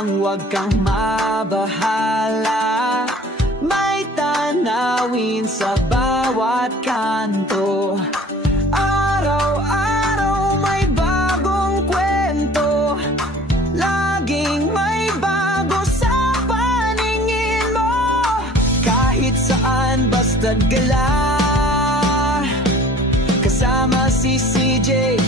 lang, wag kang mabahala. May tanawin sa bawat kanto. Araw-araw may bagong kwento. Laging may bago sa paningin mo. Kahit saan basta't gala, kasama si CJ.